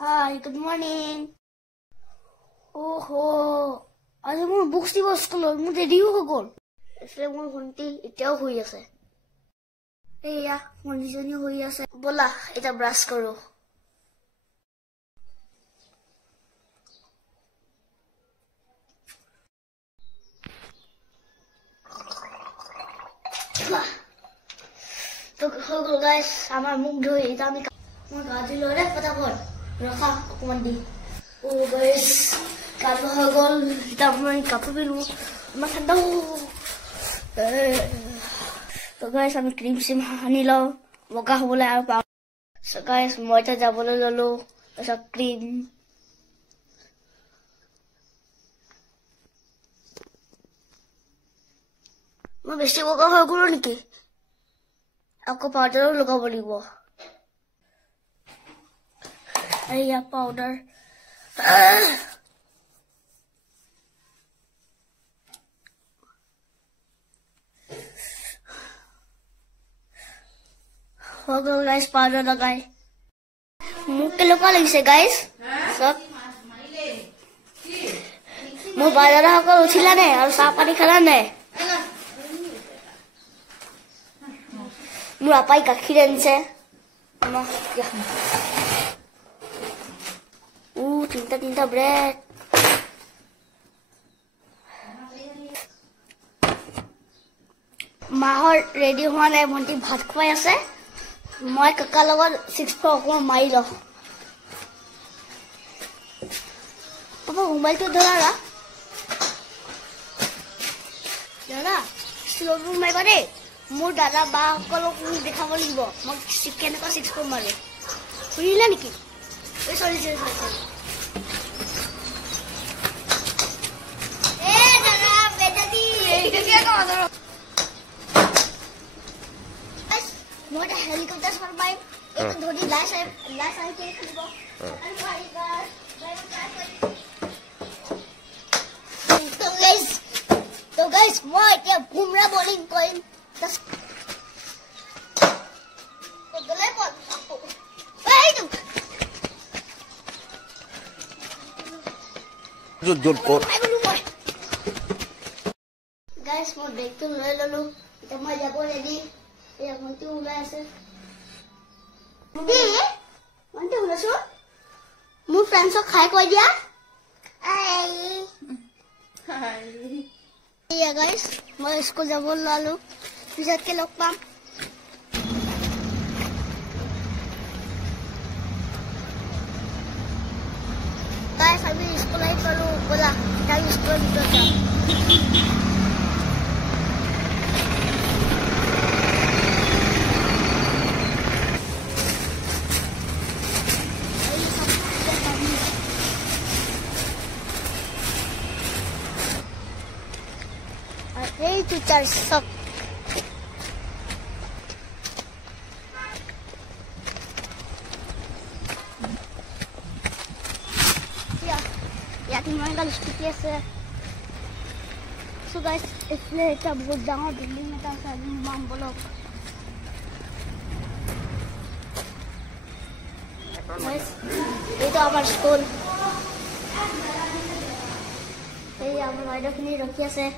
Hi, good morning. Oh, আজি মোৰ books দিব স্কুলত মোৰ দেৰিও হৈ গ'ল এফালে মোৰ ভণ্টি এতিয়াও শুই আছে এয়া ভণ্টিজনী শুই আছে ব'লা এটা ব্ৰাছ কৰো তো হৈ গ'ল গাইছ আমাৰ মুখ ধুই এটা আমি মই গা ধুই লওঁ দে ফটাফট ৰখা অকণমান দি Oh guys, kalau hagol kita main kapu biru, makan dah. So guys, kami cream sim hani lo, moga boleh apa? So guys, mau aja boleh lalu, so cream. Mau besi moga hagol ni ke? Aku powder loga boleh bo. Ayah powder. Hogo guys, powder lagai. Muh ke loka lagi se guys. Sab. Muh powder hogo uchila ne, aur saap pani khala ne. Muh apai kakhiren se. Mama, ya. Tinta bread. Mahor ready hua nai monti bhat khwai ase. Moi kaka logot 6 pro ko mai lo. Papa mobile to dhara ra. Dada, slow room mai bare. Mur dada ba kolo ku dekhabo libo. Moi chicken ko 6 pro mare. Purila niki. Sorry. Mau ada helikopter survive. Itu dhoni last time ke khalibo. So guys, mau dia Bumrah bowling coin. Tas. Boleh bol. Baik. Jod kor. Guys, mau break tu lalu. Kita mau jabo ready. Ya, monti ulah ase. Monti ulah so? Mu friends so khai koi dia? Hi. Ya guys, mau school jabo lalu. Pisat ke lok pam. Guys, habis school ai kalu bola. Kita school itu ta. Hey, teacher, suck. Ya, teman kalau seperti biasa. So guys, इसलिए इतना बहुत जहाँ building में था सारी माम बोलो. Guys, itu our school. Hey, our rider ni रखिए से.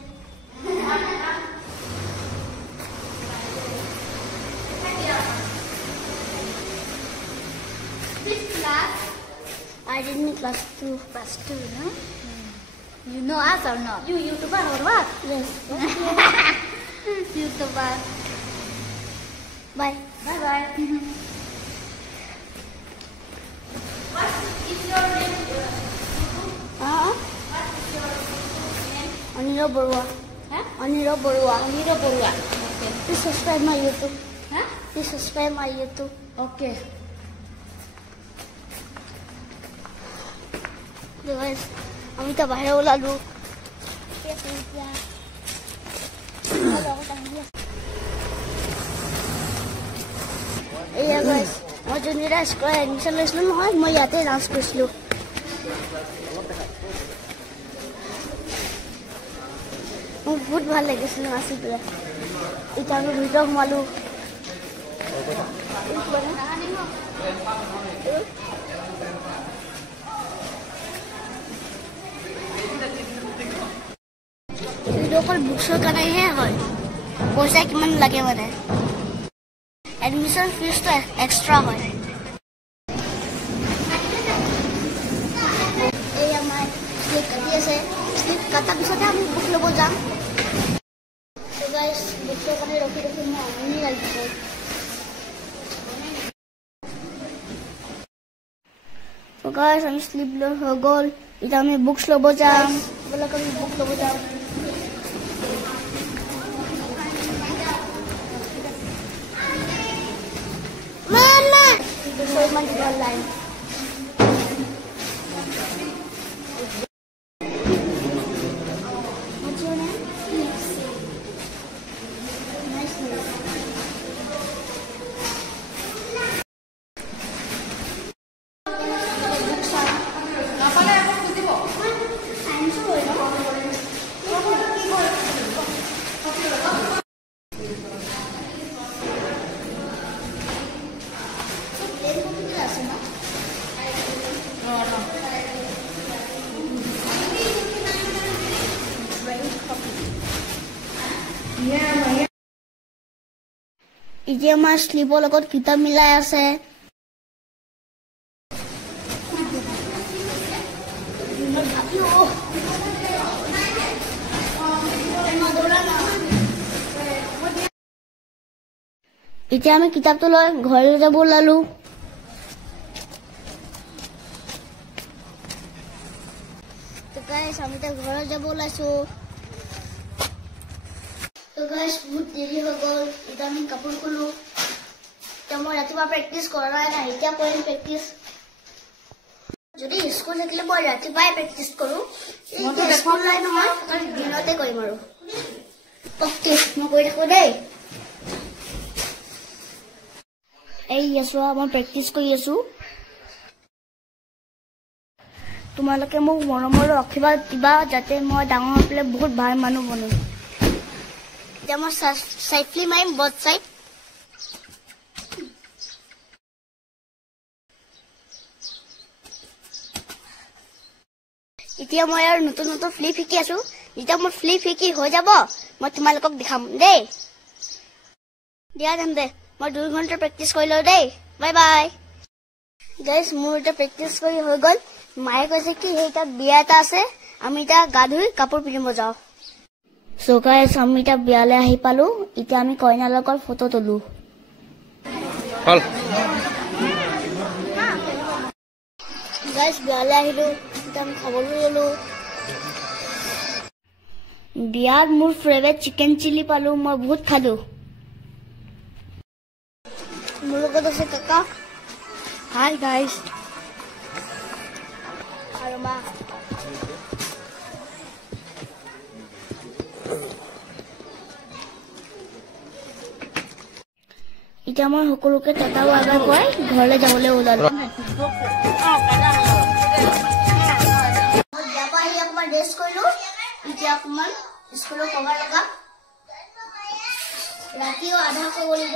Which class? I did in class 2. Class 2, no? You know us or not? You YouTuber or what? Yes. YouTuber. Bye. Bye. What is your name? What is your name? Anira Borua. Huh? Anira Borua. Okay. Please subscribe my YouTube. Huh? Please subscribe my YouTube. Okay. So guys, আমি তো বাইরে ওলালো। Yeah guys, মই junior স্কুলত admission লৈছিলোঁ নহয়, মই ইয়াতে ডান্স কৰিছিলোঁ। মোক বহুত ভাল লাগিছিল নাচি পেলাই। এতিয়া আমি ভিতৰত সোমালোঁ। पर बुक्सर का नहीं है पैसा किमान लगे माने एडमिशन फीस तो एक्स्ट्रा है स्लीप कटा पिछते हम बुक लब जाम तो गाइस बुक्सर का रखी रखी मैं आनी लगे तो गाइस हम स्लीप हो गल इतना हम बुक्स लब जाम बोला कभी बुक लब जाम so much online. What's your name? Yes. Nice name. इजे हमार स्लीपर लगत किताब मिलाई आसे इजे हमें किताब तो लय घर যাব লালু तो गाइस हम तो घर যাব লাইছো तो गाइस बहुत देरी हो गल इतना मैं कपड़ खोलू तो मैं रातिपुवा प्रेक्टिस करा है ना इतना करें प्रेक्टिस যদি স্কুল থাকিলে মই ৰাতিপুৱাই প্ৰেক্টিস কৰো এই স্কুল নাই নহয় তো দিনতে কৰিম আৰু প্ৰেক্টিস মই কৰি থাকো দেই এই यसवा মই প্ৰেক্টিস কৰি আছো তোমালোকে মোক মৰমৰ ৰাখিবা দিবা যাতে মই ডাঙৰ হ'লে বহুত ভাল মানুহ বনো Jama safely my both side. इतिया मैं यार नतुन नतुन फ्लिप हिकी आसु इतिया मोर फ्लिप हिकी हो जाबो मैं तुमालोকক देखाम दे दिया दम दे मैं 2 घंटा प्रैक्टिस कइलो दे बाय बाय गाइस मोर এটা প্র্যাকটিস কৰি হৈ গল মায়ে কৈছে কি হেটা বিয়া এটা আছে আমি এটা গাধুই কাপোৰ পিন্ধিব যাও So guys, আমি এটা বিয়ালে আহি পালো এতিয়া আমি কইনা লগৰ ফটো তুলু হল গাইস বিয়ালে আহিলো এটা আমি খাবলৈ ললো বিয়াৰ মোৰ ফেভাৰিট চিকেন চিলি পালো মই বহুত খালো মোৰ লগত আছে কাকা হাই গাইস আৰু মা इतना मैं সকলোকে টাটা বাই বাই কৈ ঘৰলৈ যাবলৈ ওলালো যাবাই একবাৰ ড্ৰেছ কৰিলো এতিয়া অকমান স্কুলৰ কভাৰ লগা ৰাতিও আধা কৰিব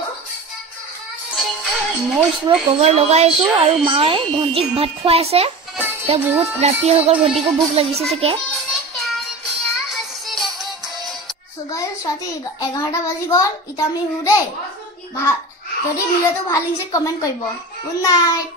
মই স্কুলৰ কভাৰ লগাইছো আৰু মায়ে ভণ্টিক ভাত খুৱাইছে তে বহুত ৰাতি হৈ গল ভণ্টিকো ভোক লাগিছে চাগে সো গাইস ৰাতি 11টা বাজি গল ইটা আমি হুদে যদি ভিডিওটো ভাল লাগিছে কমেন্ট কৰিব গুড নাইট